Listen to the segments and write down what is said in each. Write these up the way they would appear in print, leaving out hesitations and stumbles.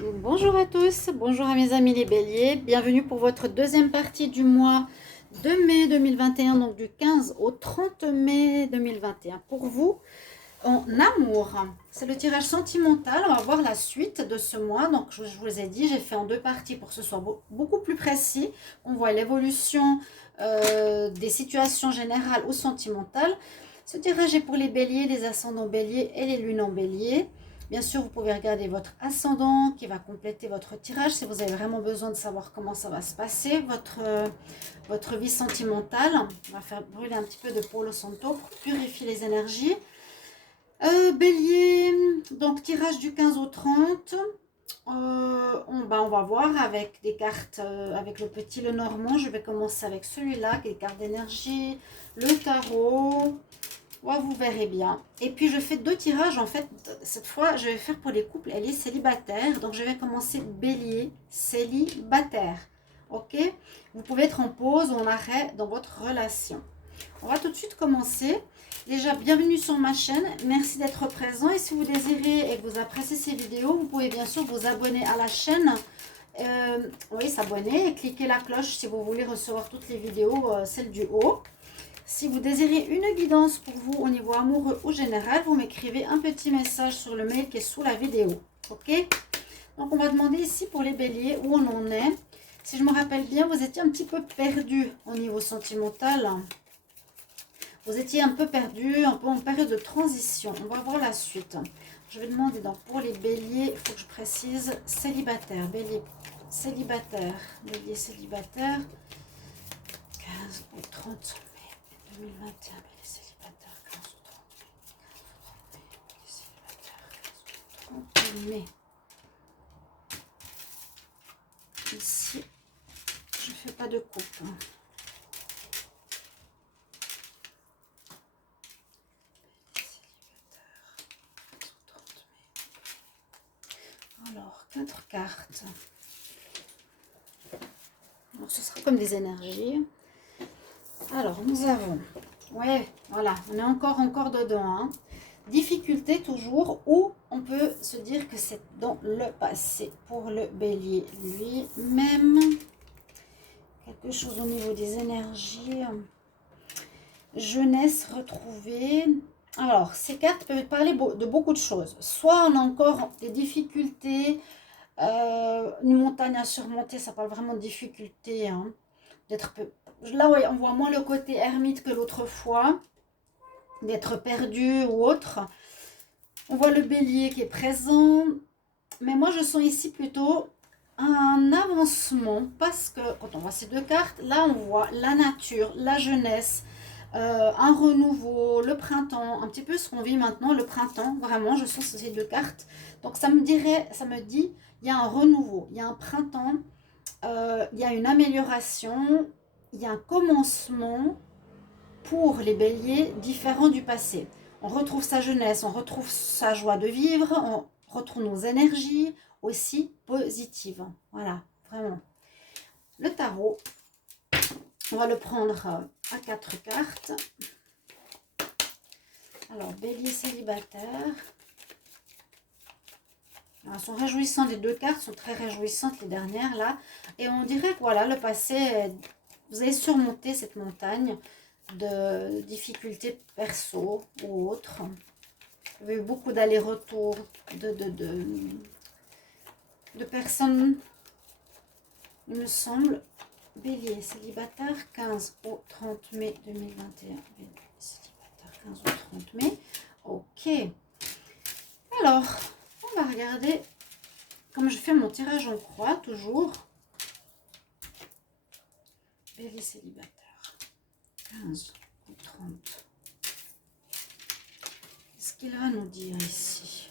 Bonjour à tous, bonjour à mes amis les béliers, bienvenue pour votre deuxième partie du mois de mai 2021, donc du 15 au 30 mai 2021. Pour vous, en amour, c'est le tirage sentimental, on va voir la suite de ce mois. Donc je vous ai dit, j'ai fait en deux parties pour que ce soit beaucoup plus précis, on voit l'évolution des situations générales ou sentimentales. Ce tirage est pour les béliers, les ascendants béliers et les lunes en bélier. Bien sûr, vous pouvez regarder votre ascendant qui va compléter votre tirage si vous avez vraiment besoin de savoir comment ça va se passer, votre vie sentimentale. On va faire brûler un petit peu de Palo Santo pour purifier les énergies. Bélier, donc tirage du 15 au 30. On va voir avec des cartes, avec le petit Lenormand. Je vais commencer avec celui-là, qui est les cartes d'énergie, le tarot. Ouais, vous verrez bien. Et puis je fais deux tirages en fait. Cette fois, je vais faire pour les couples et les célibataires. Donc je vais commencer bélier, célibataire. Ok? Vous pouvez être en pause ou en arrêt dans votre relation. On va tout de suite commencer. Déjà, bienvenue sur ma chaîne. Merci d'être présent. Et si vous désirez et que vous appréciez ces vidéos, vous pouvez bien sûr vous abonner à la chaîne. Oui, s'abonner et cliquer la cloche si vous voulez recevoir toutes les vidéos, celles du haut. Si vous désirez une guidance pour vous au niveau amoureux ou général, vous m'écrivez un petit message sur le mail qui est sous la vidéo. Ok? Donc, on va demander ici pour les béliers où on en est. Si je me rappelle bien, vous étiez un petit peu perdu au niveau sentimental. Vous étiez un peu perdu, un peu en période de transition. On va voir la suite. Je vais demander donc pour les béliers, il faut que je précise célibataire. Bélier célibataire. Bélier célibataire. 15 au 30 mai 2021. Bélier célibataire. 15 au 30 mai. Bélier célibataire. 15 au 30 mai. Ici, je ne fais pas de coupe. Alors, 4 cartes. Donc, ce sera comme des énergies. Alors, nous avons... Ouais, voilà, on est encore dedans. Hein. Difficulté toujours, ou on peut se dire que c'est dans le passé. Pour le bélier lui-même, quelque chose au niveau des énergies. Jeunesse retrouvée. Alors, ces cartes peuvent parler de beaucoup de choses. Soit on a encore des difficultés, une montagne à surmonter, ça parle vraiment de difficultés. Hein, là, ouais, on voit moins le côté ermite que l'autre fois, d'être perdu ou autre. On voit le bélier qui est présent. Mais moi, je sens ici plutôt un avancement parce que quand on voit ces deux cartes, là, on voit la nature, la jeunesse, un renouveau, le printemps, un petit peu ce qu'on vit maintenant, le printemps, vraiment, je sens ces deux cartes. Donc ça me dit, il y a un renouveau, il y a un printemps, il y a une amélioration, il y a un commencement pour les béliers différent du passé. On retrouve sa jeunesse, on retrouve sa joie de vivre, on retrouve nos énergies aussi positives. Voilà, vraiment. Le tarot, on va le prendre à 4 cartes. Alors, bélier célibataire. Elles sont réjouissantes, les deux cartes sont très réjouissantes, les dernières là. Et on dirait que voilà, le passé, vous avez surmonté cette montagne de difficultés perso ou autres. Il y a eu beaucoup d'allers-retours, de personnes, il me semble. Bélier célibataire, 15 au 30 mai 2021. Bélier célibataire, 15 au 30 mai. Ok. Alors, on va regarder, comme je fais mon tirage en croix, toujours. Bélier célibataire, 15 au 30. Qu'est-ce qu'il va nous dire ici?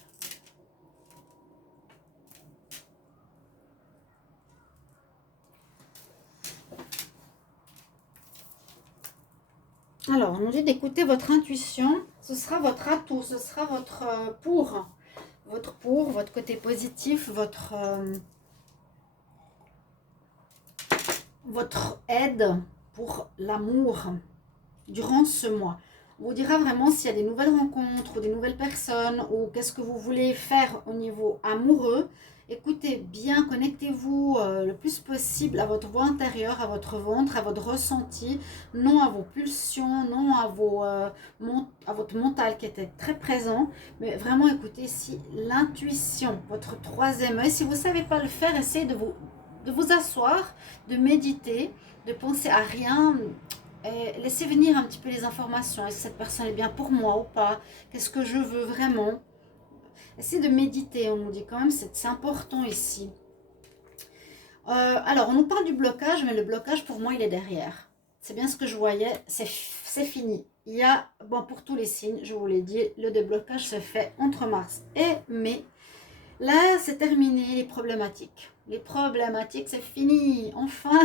Alors, on nous dit d'écouter votre intuition. Ce sera votre atout, ce sera votre votre côté positif, votre aide pour l'amour durant ce mois. On vous dira vraiment s'il y a des nouvelles rencontres ou des nouvelles personnes ou qu'est-ce que vous voulez faire au niveau amoureux. écoutez bien, connectez-vous le plus possible à votre voix intérieure, à votre ventre, à votre ressenti, non à vos pulsions, non à, à votre mental qui était très présent, mais vraiment écoutez ici l'intuition, votre troisième œil. Si vous ne savez pas le faire, essayez de vous asseoir, de méditer, de penser à rien. Et laissez venir un petit peu les informations. Est-ce que cette personne est bien pour moi ou pas? Qu'est-ce que je veux vraiment? Essayez de méditer, on nous dit quand même, c'est important ici. Alors, on nous parle du blocage, mais le blocage, pour moi, il est derrière. C'est bien ce que je voyais, c'est fini. Il y a, bon, pour tous les signes, je vous l'ai dit, le déblocage se fait entre mars et mai. Là, c'est terminé, les problématiques. Les problématiques, c'est fini, enfin.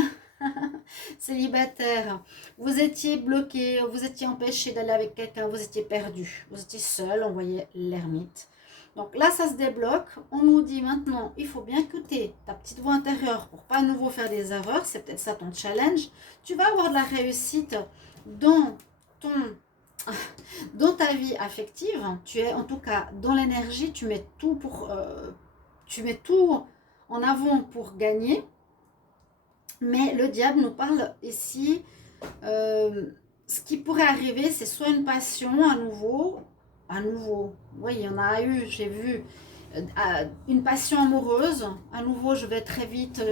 Célibataire, vous étiez bloqué, vous étiez empêché d'aller avec quelqu'un, vous étiez perdu, vous étiez seul, on voyait l'ermite. Donc là, ça se débloque. On nous dit maintenant, il faut bien écouter ta petite voix intérieure pour pas à nouveau faire des erreurs. C'est peut-être ça ton challenge. Tu vas avoir de la réussite dans ton, dans ta vie affective. Tu es en tout cas dans l'énergie. Tu mets tout tu mets tout en avant pour gagner. Mais le diable nous parle ici. Ce qui pourrait arriver, c'est soit une passion à nouveau. Oui, il y en a eu, j'ai vu une passion amoureuse. À nouveau, je vais très vite,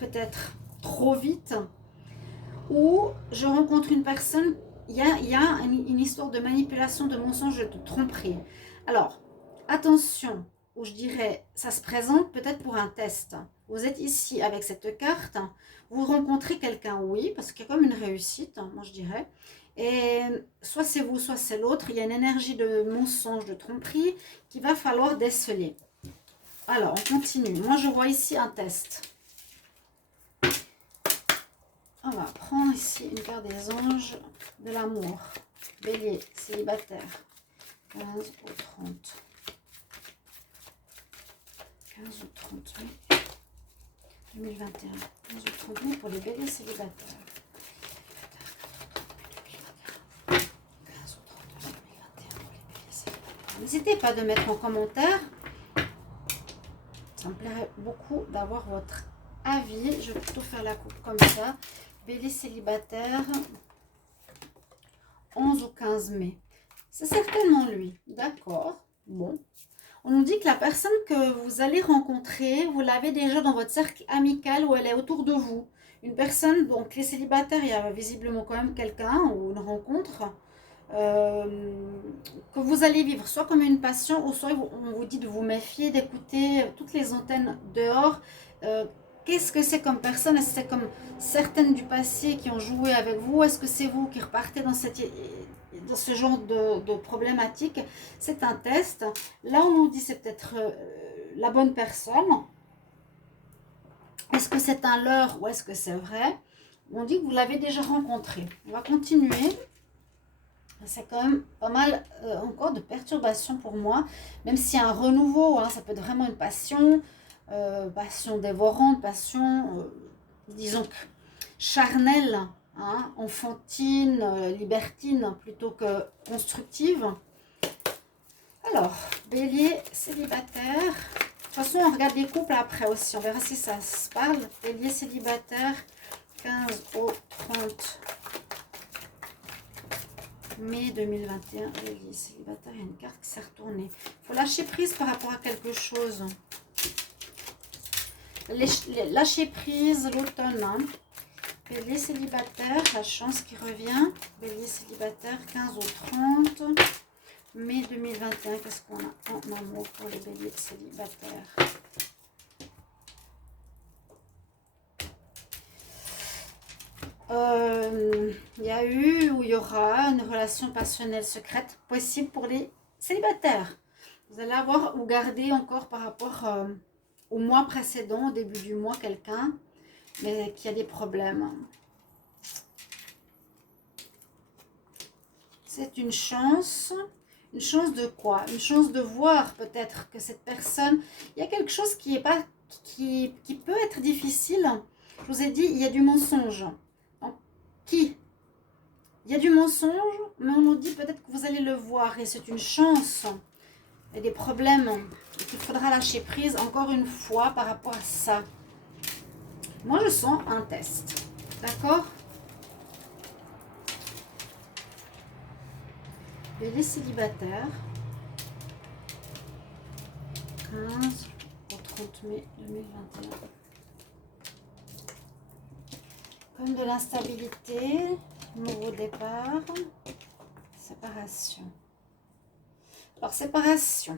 peut-être trop vite. Ou je rencontre une personne, il y a une histoire de manipulation, de mensonge, de tromperie. Alors, attention, où je dirais, ça se présente peut-être pour un test. Vous êtes ici avec cette carte, vous rencontrez quelqu'un, oui, parce qu'il y a comme une réussite, moi je dirais. Et soit c'est vous, soit c'est l'autre. Il y a une énergie de mensonge, de tromperie qu'il va falloir déceler. Alors, on continue. Moi, je vois ici un test. On va prendre ici une carte des anges de l'amour. Bélier, célibataire. 15 au 30. 15 au 30 mai 2021. 15 au 30 mai pour les béliers célibataires. N'hésitez pas de mettre en commentaire. Ça me plairait beaucoup d'avoir votre avis. Je vais plutôt faire la coupe comme ça. Bélier célibataire. 11 ou 15 mai. C'est certainement lui. D'accord. Bon. On nous dit que la personne que vous allez rencontrer, vous l'avez déjà dans votre cercle amical ou elle est autour de vous. Une personne, donc les célibataires, il y a visiblement quand même quelqu'un ou une rencontre. Que vous allez vivre soit comme une passion ou soit on vous dit de vous méfier, d'écouter toutes les antennes dehors. Qu'est-ce que c'est comme personne? Est-ce que c'est comme certaines du passé qui ont joué avec vous? Est-ce que c'est vous qui repartez dans ce genre de problématique? C'est un test. Là, on nous dit c'est peut-être la bonne personne. Est-ce que c'est un leurre ou est-ce que c'est vrai? On dit que vous l'avez déjà rencontré. On va continuer. C'est quand même pas mal encore de perturbations pour moi, même s'il y a un renouveau, hein, ça peut être vraiment une passion, passion dévorante, passion, disons que charnelle, hein, enfantine, libertine, plutôt que constructive. Alors, bélier célibataire. De toute façon, on regarde les couples après aussi, on verra si ça se parle. Bélier célibataire, 15 au 30. Mai 2021, bélier célibataire, il y a une carte qui s'est retournée. Il faut lâcher prise par rapport à quelque chose. Lâcher prise, l'automne. Hein. Bélier célibataire, la chance qui revient. Bélier célibataire, 15 au 30. Mai 2021, qu'est-ce qu'on a en amour pour les béliers célibataires? Il y a eu ou il y aura une relation passionnelle secrète possible pour les célibataires. Vous allez avoir ou garder encore par rapport au mois précédent, au début du mois, quelqu'un, mais qui a des problèmes. C'est une chance. Une chance de quoi? Une chance de voir peut-être que cette personne... Il y a quelque chose qui est pas, qui peut être difficile. Je vous ai dit, il y a du mensonge. Il y a du mensonge, mais on nous dit peut-être que vous allez le voir et c'est une chance. Il y a des problèmes qu'il faudra lâcher prise encore une fois par rapport à ça. Moi, je sens un test. D'accord? Les célibataires. 15 au 30 mai 2021. Comme de l'instabilité, nouveau départ, séparation. Alors, séparation.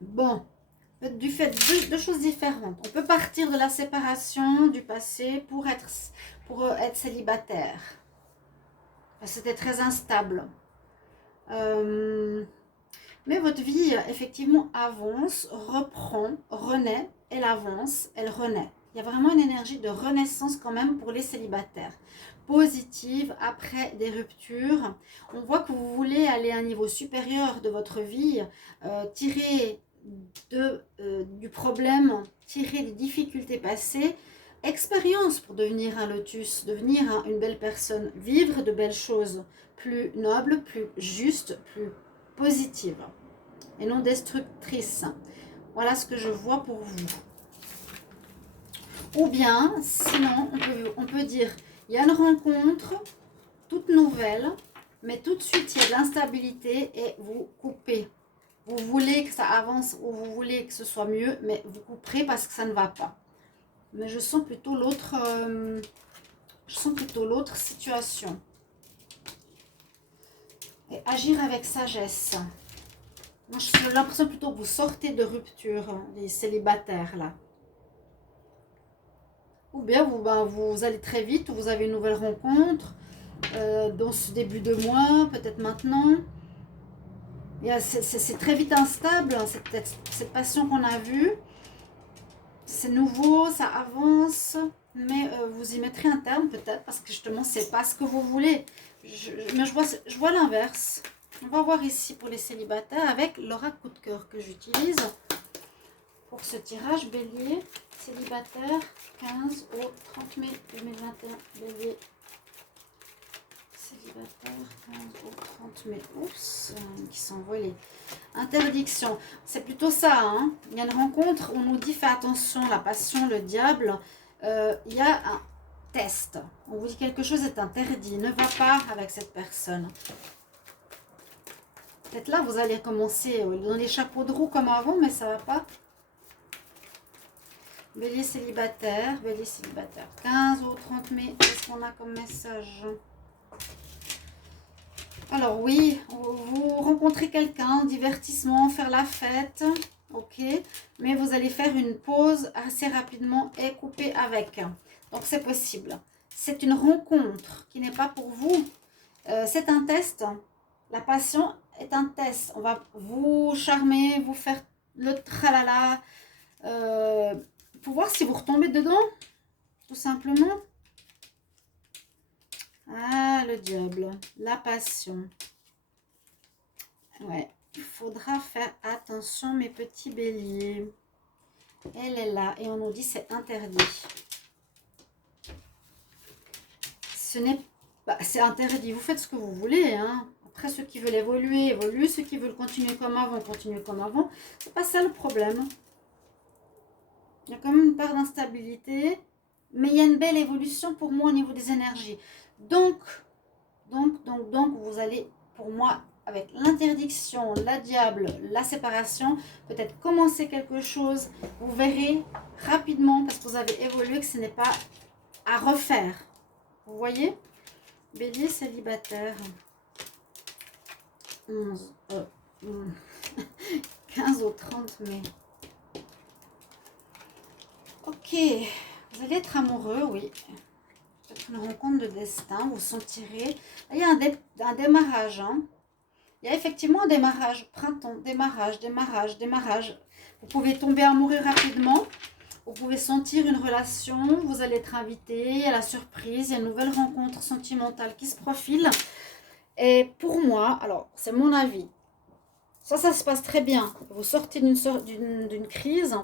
Bon, du fait de deux choses différentes. On peut partir de la séparation du passé pour être célibataire. C'était très instable. Mais votre vie, effectivement, avance, reprend, renaît, elle avance, elle renaît. Il y a vraiment une énergie de renaissance quand même pour les célibataires. Positive après des ruptures. On voit que vous voulez aller à un niveau supérieur de votre vie, tirer du problème, tirer des difficultés passées, expérience pour devenir un lotus, devenir une belle personne, vivre de belles choses plus nobles, plus justes, plus positives et non destructrices. Voilà ce que je vois pour vous. Ou bien, sinon, on peut dire, il y a une rencontre toute nouvelle, mais tout de suite, il y a de l'instabilité et vous coupez. Vous voulez que ça avance ou vous voulez que ce soit mieux, mais vous couperez parce que ça ne va pas. Mais je sens plutôt l'autre situation. Et agir avec sagesse. Moi, j'ai l'impression plutôt que vous sortez de rupture, les célibataires, là. Ou bien vous allez très vite, ou vous avez une nouvelle rencontre dans ce début de mois, peut-être maintenant. C'est très vite instable, hein, cette passion qu'on a vue. C'est nouveau, ça avance, mais vous y mettrez un terme peut-être, parce que justement, c'est pas ce que vous voulez. Mais je vois l'inverse. On va voir ici pour les célibataires avec l'oracle coup de cœur que j'utilise pour ce tirage bélier. Célibataire, 15 au 30 mai 2021, bélier. Célibataire, 15 au 30 mai. Oups, qui s'envoie les interdictions. C'est plutôt ça, hein. Il y a une rencontre, on nous dit fais attention, la passion, le diable. Il y a un test. On vous dit quelque chose est interdit. Ne va pas avec cette personne. Peut-être là, vous allez commencer dans les chapeaux de roue comme avant, mais ça ne va pas. Bélier célibataire, 15 au 30 mai, qu'est-ce qu'on a comme message? Alors oui, vous rencontrez quelqu'un, divertissement, faire la fête, ok, mais vous allez faire une pause assez rapidement et couper avec. Donc c'est possible. C'est une rencontre qui n'est pas pour vous. C'est un test. La passion est un test. On va vous charmer, vous faire le tralala, pour voir si vous retombez dedans, tout simplement. Ah, le diable, la passion. Ouais, il faudra faire attention, mes petits béliers. Elle est là et on nous dit c'est interdit. Ce n'est pas, c'est interdit. Vous faites ce que vous voulez, hein. Après, ceux qui veulent évoluer, évoluent. Ceux qui veulent continuer comme avant, continuent comme avant. C'est pas ça le problème. Il y a quand même une part d'instabilité, mais il y a une belle évolution pour moi au niveau des énergies. Donc, vous allez, pour moi, avec l'interdiction, la diable, la séparation, peut-être commencer quelque chose. Vous verrez rapidement, parce que vous avez évolué, que ce n'est pas à refaire. Vous voyez? Bélier célibataire. 15 au 30 mai. Ok, vous allez être amoureux, oui. Peut-être une rencontre de destin, vous sentirez. Il y a un démarrage, hein. Il y a effectivement un démarrage, printemps, démarrage. Vous pouvez tomber amoureux rapidement. Vous pouvez sentir une relation, vous allez être invité à la surprise. Il y a une nouvelle rencontre sentimentale qui se profile. Et pour moi, alors c'est mon avis, soit ça se passe très bien, vous sortez d'une crise,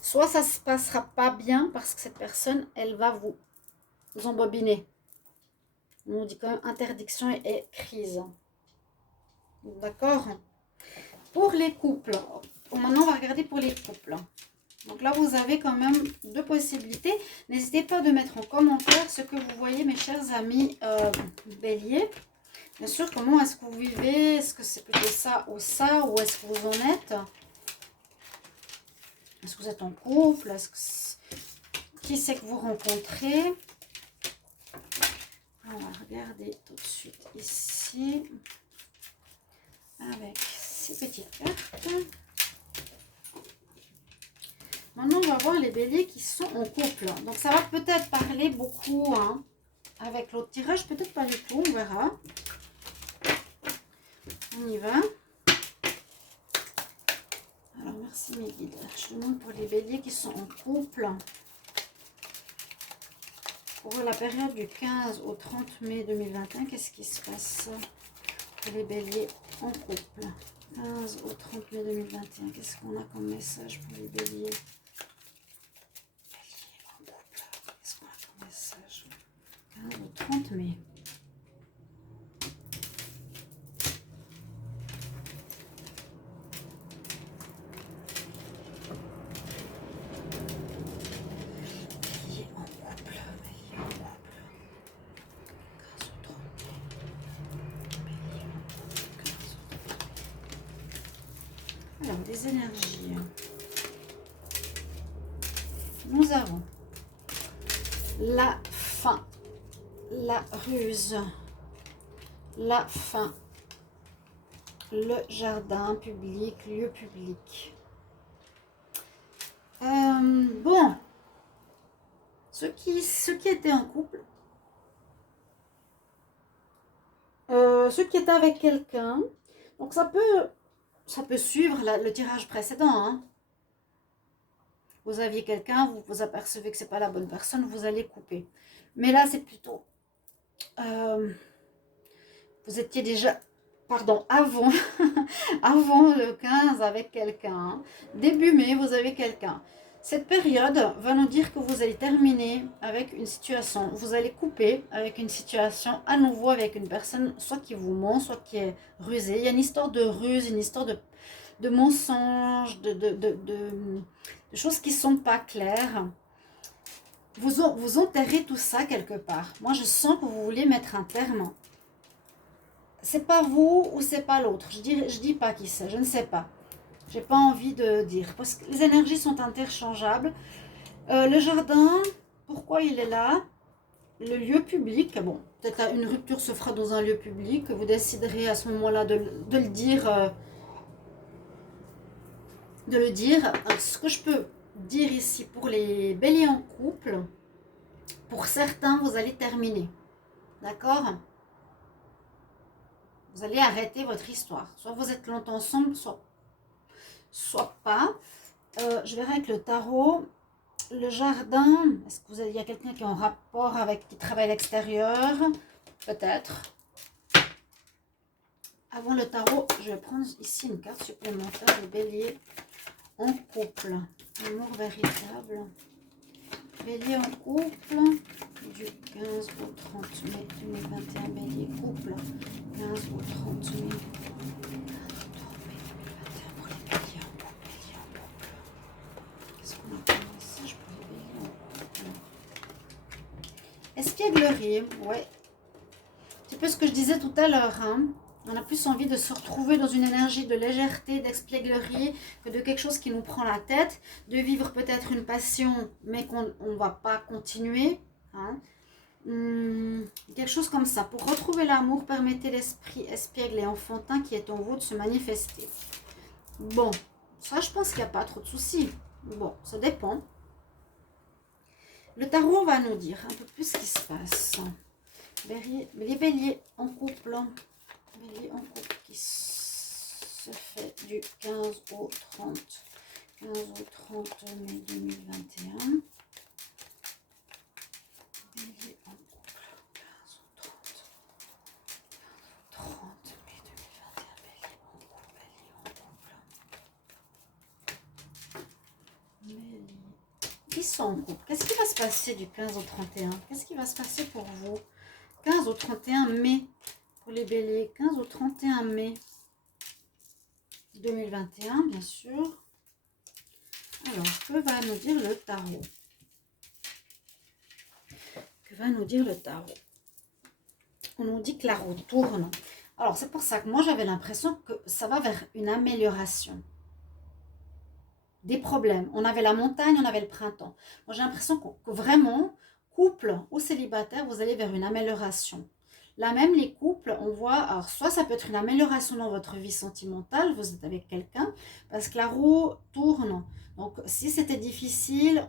soit ça se passera pas bien parce que cette personne, elle va vous embobiner. On dit quand même interdiction et crise. D'accord? Pour les couples, maintenant on va regarder pour les couples. Donc là, vous avez quand même deux possibilités. N'hésitez pas de mettre en commentaire ce que vous voyez, mes chers amis bélier. Bien sûr, comment est-ce que vous vivez? Est-ce que c'est plutôt ça ou ça? Ou est-ce que vous en êtes? Est-ce que vous êtes en couple? Qui c'est que vous rencontrez? On va regarder tout de suite ici. Avec ces petites cartes. Maintenant, on va voir les béliers qui sont en couple. Donc, ça va peut-être parler beaucoup hein, avec l'autre tirage. Peut-être pas du tout, on verra. On y va. Alors, merci mes guides. Je demande pour les béliers qui sont en couple. Pour la période du 15 au 30 mai 2021, qu'est-ce qui se passe pour les béliers en couple? 15 au 30 mai 2021, qu'est-ce qu'on a comme message pour les béliers? Qu'est-ce qu'on a comme message? 15 au 30 mai. Bélier en couple. Bélier en couple. 15 au 30 mai. Bélier en couple. 15 au 30 mai. Alors, des énergies. Nous avons la fin, la ruse, la fin, le jardin public, lieu public. Bon, ceux qui étaient en couple, ceux qui étaient avec quelqu'un, donc ça peut suivre le tirage précédent. Hein. Vous aviez quelqu'un, vous vous apercevez que c'est pas la bonne personne, vous allez couper. Mais là, c'est plutôt... vous étiez déjà... Pardon, avant, avant le 15 avec quelqu'un. Hein. Début mai, vous avez quelqu'un. Cette période va nous dire que vous allez terminer avec une situation. Vous allez couper avec une situation à nouveau avec une personne, soit qui vous ment, soit qui est rusée. Il y a une histoire de ruse, une histoire de mensonges, de choses qui ne sont pas claires. Vous enterrez tout ça quelque part. Moi, je sens que vous voulez mettre un terme. C'est pas vous ou c'est pas l'autre. Je dis pas qui c'est, je ne sais pas. J'ai pas envie de dire. Parce que les énergies sont interchangeables. Le jardin, pourquoi il est là? Le lieu public, bon, peut-être une rupture se fera dans un lieu public. Vous déciderez à ce moment-là de le dire. Alors, ce que je peux dire ici pour les béliers en couple, pour certains, vous allez terminer. D'accord? Vous allez arrêter votre histoire. Soit vous êtes longtemps ensemble, soit pas. Je verrai avec le tarot. Le jardin, est-ce qu'il y a quelqu'un qui est en rapport avec, qui travaille à l'extérieur? Peut-être. Avant le tarot, je vais prendre ici une carte supplémentaire de bélier en couple. Amour véritable. Bélier en couple, du 15 au 30 mai 2021, bélier couple, 15 au 30 mai, 15 au 30 mai 2021 pour les béliers en couple, Qu'est-ce qu'on a comme message pour les béliers en couple? Espièglerie, ouais. C'est un peu ce que je disais tout à l'heure, hein. On a plus envie de se retrouver dans une énergie de légèreté, d'espièglerie, que de quelque chose qui nous prend la tête, de vivre peut-être une passion, mais qu'on ne va pas continuer. Hein. Quelque chose comme ça. Pour retrouver l'amour, permettez l'esprit espiègle et enfantin qui est en vous de se manifester. Bon, ça je pense qu'il n'y a pas trop de soucis. Bon, ça dépend. Le tarot va nous dire un peu plus ce qui se passe. Les béliers en couple. Bélier en couple qui se fait du 15 au 30 mai 2021. Bélier en couple 15 au 30 mai 2021. Bélier en couple. Bélier. Ils sont en couple. Qu'est-ce qui va se passer du 15 au 31? Qu'est-ce qui va se passer pour vous? 15 au 31 mai. Pour les béliers, 15 au 31 mai 2021, bien sûr. Alors, que va nous dire le tarot? Que va nous dire le tarot? On nous dit que la roue tourne. Alors, c'est pour ça que moi, j'avais l'impression que ça va vers une amélioration. Des problèmes. On avait la montagne, on avait le printemps. Moi, j'ai l'impression que vraiment, couple ou célibataire, vous allez vers une amélioration. Là même, les couples, on voit, alors soit ça peut être une amélioration dans votre vie sentimentale, vous êtes avec quelqu'un, parce que la roue tourne. Donc, si c'était difficile,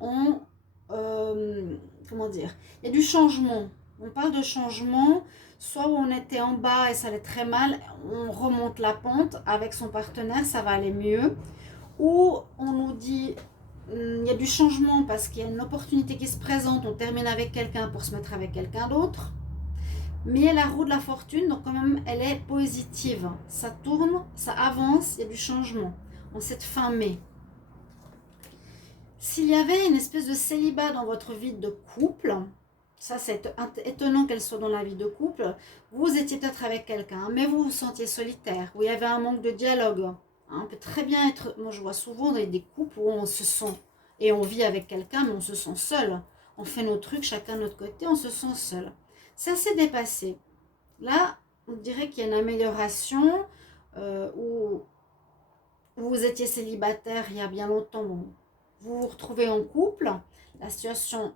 comment dire, il y a du changement. On parle de changement, soit où on était en bas et ça allait très mal, on remonte la pente avec son partenaire, ça va aller mieux. Ou on nous dit, il y a du changement parce qu'il y a une opportunité qui se présente, on termine avec quelqu'un pour se mettre avec quelqu'un d'autre. Mais la roue de la fortune, donc quand même, elle est positive. Ça tourne, ça avance, il y a du changement. En cette fin mai. S'il y avait une espèce de célibat dans votre vie de couple, ça c'est étonnant qu'elle soit dans la vie de couple, vous étiez peut-être avec quelqu'un, mais vous vous sentiez solitaire, où il y avait un manque de dialogue. On peut très bien être, moi je vois souvent des couples où on se sent, et on vit avec quelqu'un, mais on se sent seul. On fait nos trucs, chacun de notre côté, on se sent seul. Ça s'est dépassé. Là, on dirait qu'il y a une amélioration où vous étiez célibataire il y a bien longtemps. Bon, vous vous retrouvez en couple. La situation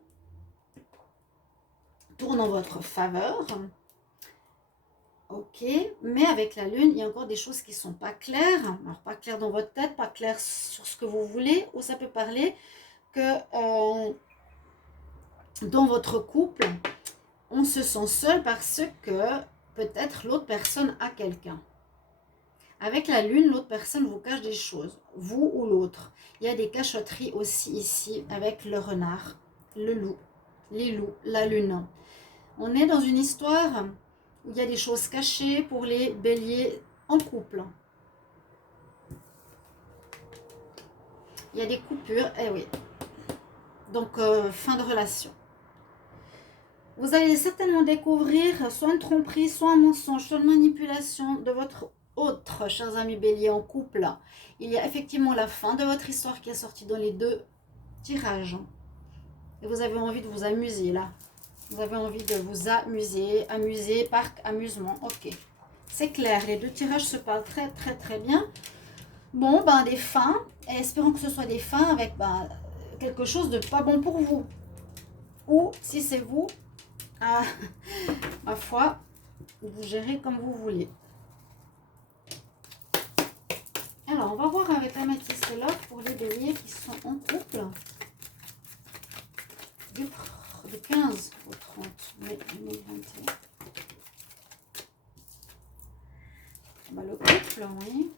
tourne en votre faveur. Ok, mais avec la lune, il y a encore des choses qui ne sont pas claires. Alors, pas claires dans votre tête, pas claires sur ce que vous voulez. Ou ça peut parler que dans votre couple, on se sent seul parce que peut-être l'autre personne a quelqu'un. Avec la lune, l'autre personne vous cache des choses, vous ou l'autre. Il y a des cachotteries aussi ici avec le renard, le loup, les loups, la lune. On est dans une histoire où il y a des choses cachées pour les béliers en couple. Il y a des coupures, eh oui. Donc, fin de relation. Vous allez certainement découvrir soit une tromperie, soit un mensonge, soit une manipulation de votre autre, chers amis béliers en couple. Il y a effectivement la fin de votre histoire qui est sortie dans les deux tirages. Et vous avez envie de vous amuser là. Vous avez envie de vous amuser, parc, amusement. Ok, c'est clair, les deux tirages se parlent très très très bien. Bon, ben des fins, et espérons que ce soit des fins avec quelque chose de pas bon pour vous. Ou si c'est vous, ma foi, vous gérez comme vous voulez. Alors, on va voir avec Améthyste Love pour les béliers qui sont en couple du 15 au 30 mai 2021. Le couple, oui.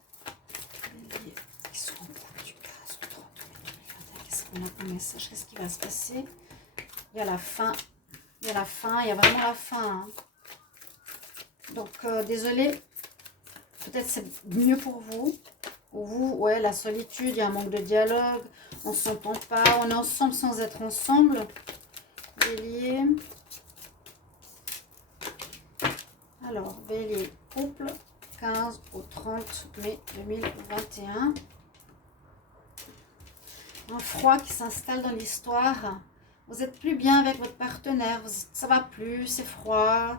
Les béliers qui sont en couple du 15 au 30 mai 2021. Qu'est-ce qu'on a comme message? Qu'est-ce qui va se passer? Il y a la fin. Il y a la fin. Il y a vraiment la fin. Hein. Donc, désolé. Peut-être c'est mieux pour vous. Pour vous, ouais, la solitude, il y a un manque de dialogue. On ne s'entend pas. On est ensemble sans être ensemble. Bélier. Alors, bélier, couple, 15 au 30 mai 2021. Un froid qui s'installe dans l'histoire. Vous n'êtes plus bien avec votre partenaire. Ça va plus, c'est froid.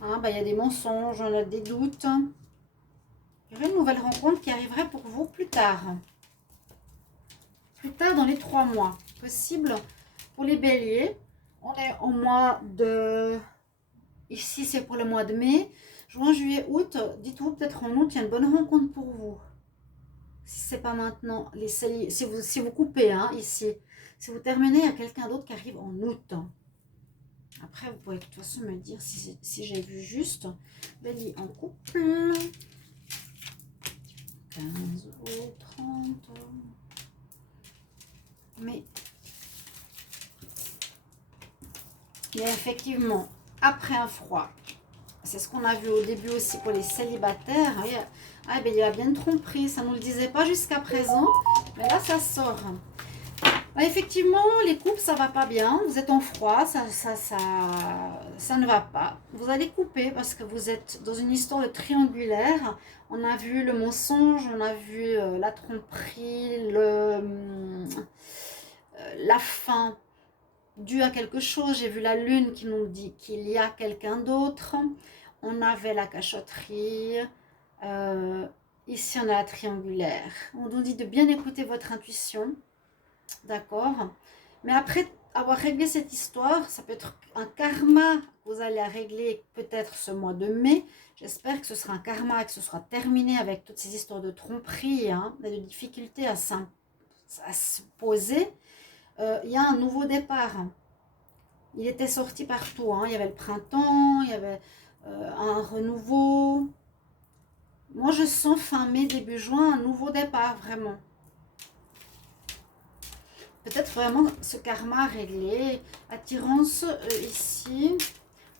Hein, il y a des mensonges, on a des doutes. Il y aurait une nouvelle rencontre qui arriverait pour vous plus tard. Plus tard dans les 3 mois. Possible pour les béliers. On est au mois de... Ici, c'est pour le mois de mai. Juin, juillet, août. Dites-vous peut-être en août, il y a une bonne rencontre pour vous. Si ce n'est pas maintenant, si vous coupez hein, ici. Si vous terminez, il y a quelqu'un d'autre qui arrive en août. Après, vous pouvez de toute façon me dire si j'ai vu juste. Bélier en couple. 15 au 30. Mais il y a effectivement, après un froid, c'est ce qu'on a vu au début aussi pour les célibataires. Il y a bien une tromperie, ça ne nous le disait pas jusqu'à présent. Mais là, ça sort. Bah, effectivement, les couples, ça va pas bien. Vous êtes en froid, ça ne va pas. Vous allez couper parce que vous êtes dans une histoire de triangulaire. On a vu le mensonge, on a vu la tromperie, la faim due à quelque chose. J'ai vu la lune qui nous dit qu'il y a quelqu'un d'autre. On avait la cachotterie. Euh, Ici, on a la triangulaire. On nous dit de bien écouter votre intuition. D'accord. Mais après avoir réglé cette histoire, ça peut être un karma que vous allez régler peut-être ce mois de mai. J'espère que ce sera un karma et que ce sera terminé avec toutes ces histoires de tromperie, hein, et de difficultés à se poser. Il y a un nouveau départ. Il était sorti partout, hein. Il y avait le printemps, il y avait un renouveau. Moi, je sens fin mai, début juin, un nouveau départ, vraiment. Peut-être vraiment ce karma réglé. Attirance, ici,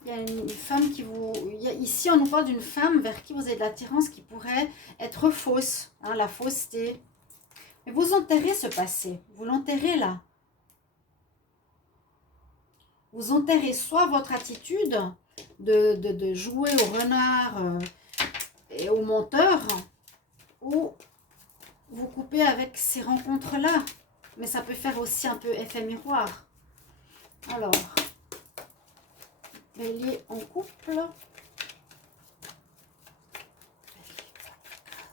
il y a une femme qui vous... ici, on nous parle d'une femme vers qui vous avez de l'attirance qui pourrait être fausse, hein, la fausseté. Mais vous enterrez ce passé, vous l'enterrez là. Vous enterrez soit votre attitude de jouer au renard et au menteur, ou vous coupez avec ces rencontres-là. Mais ça peut faire aussi un peu effet miroir. Alors, Bélier en couple. Bélier,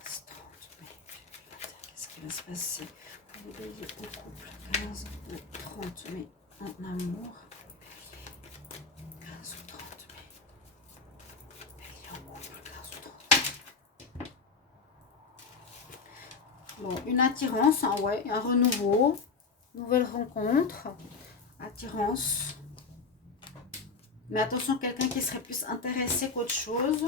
15, 30 mai. Qu'est-ce qui va se passer pour les béliers en couple? 15 ou 30 mai en amour. Bélier, 15 ou 30 mai. Bélier en couple, 15 ou 30 mai. Bon, une attirance, hein, ouais, un renouveau. Nouvelle rencontre. Attirance. Mais attention, quelqu'un qui serait plus intéressé qu'autre chose.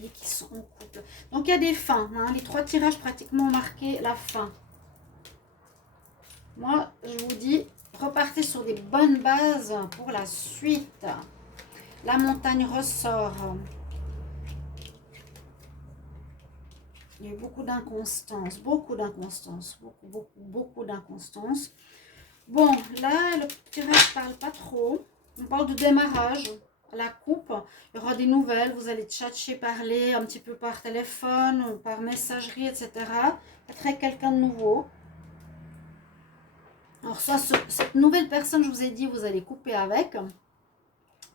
Les qui sont en couple. Donc, il y a des fins. Hein. Les 3 tirages pratiquement ont marqué la fin. Moi, je vous dis, repartez sur des bonnes bases pour la suite. La montagne ressort. Il y a eu beaucoup d'inconstance, beaucoup d'inconstance, beaucoup d'inconstance. Bon, là, le tirage ne parle pas trop. On parle de démarrage, la coupe. Il y aura des nouvelles, vous allez tchatcher, parler un petit peu par téléphone ou par messagerie, etc. Peut-être avec quelqu'un de nouveau. Alors ça, cette nouvelle personne, je vous ai dit, vous allez couper avec.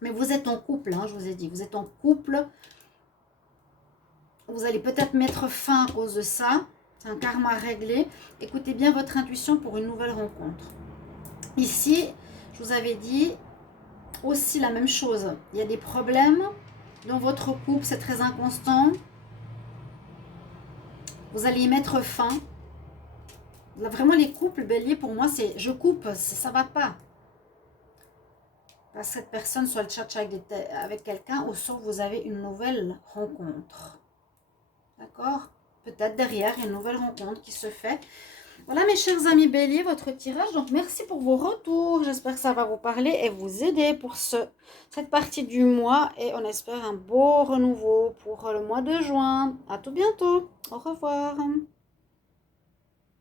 Mais vous êtes en couple, hein, je vous ai dit, vous êtes en couple. Vous allez peut-être mettre fin à cause de ça. C'est un karma réglé. Écoutez bien votre intuition pour une nouvelle rencontre. Ici, je vous avais dit aussi la même chose. Il y a des problèmes dans votre couple, c'est très inconstant. Vous allez y mettre fin. Là, vraiment, les couples, bélier, pour moi, c'est je coupe, ça va pas. Parce que cette personne, soit le chat avec quelqu'un, ou soit vous avez une nouvelle rencontre. D'accord? Peut-être derrière, il y a une nouvelle rencontre qui se fait. Voilà mes chers amis bélier, votre tirage. Donc merci pour vos retours. J'espère que ça va vous parler et vous aider pour cette partie du mois. Et on espère un beau renouveau pour le mois de juin. À tout bientôt. Au revoir.